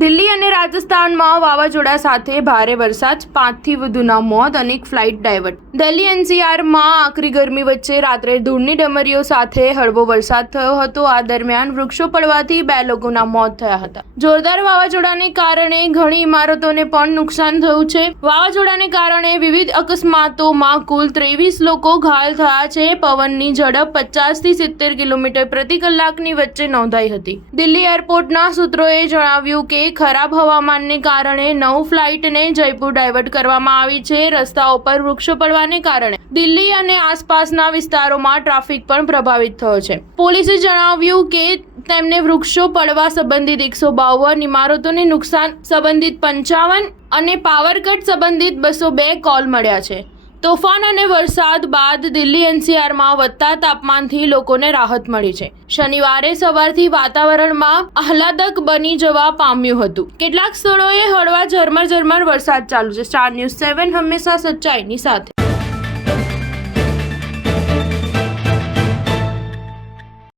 દિલ્હી અને રાજસ્થાનમાં વાવાઝોડા સાથે ભારે વરસાદ, 5 થી વધુના મોત, અનેક ફ્લાઇટ ડાયવર્ટ. દિલ્હી એનસીઆરમાં આકરી ગરમી વચ્ચે રાત્રે ધૂળની ડમરીઓ સાથે હળવો વરસાદ થયો હતો. આ દરમિયાન વૃક્ષો પડવાથી 2 લોકોના મોત થયા હતા. જોરદાર વાવાઝોડાને કારણે ઘણી ઇમારતોને પણ નુકસાન થયું છે. વાવાઝોડાને કારણે વિવિધ અકસ્માતોમાં કુલ 23 લોકો ઘાયલ થયા છે. પવનની ઝડપ 50 થી 70 કિલોમીટર પ્રતિ કલાકની વચ્ચે નોંધાઈ હતી. દિલ્હી એરપોર્ટના સૂત્રોએ જણાવ્યું કે ખરાબ હવામાનને કારણે 9 ફ્લાઇટને જયપુર ડાયવર્ટ કરવામાં આવી છે. રસ્તાઓ પર વૃક્ષો પડવાને કારણે દિલ્હી અને આસપાસના વિસ્તારોમાં ટ્રાફિક પણ પ્રભાવિત થયો છે. પોલીસે જણાવ્યું કે તેમને વૃક્ષો પડવા સંબંધિત 152, ઇમારતોને નુકસાન સંબંધિત 55 અને પાવર કટ સંબંધિત 202 કોલ મળ્યા છે. તોફાન અને વરસાદ બાદ દિલ્હી એનસીઆરમાં વધતા તાપમાનથી લોકોને રાહત મળી છે. શનિવારે સવારથી વાતાવરણમાં આહલાદક બની જવા પામ્યું હતું. કેટલાક સ્થળોએ હળવા ઝરમર વરસાદ ચાલુ છે. સ્ટાર ન્યૂઝ 7 હંમેશા સચ્ચાઈની સાથે.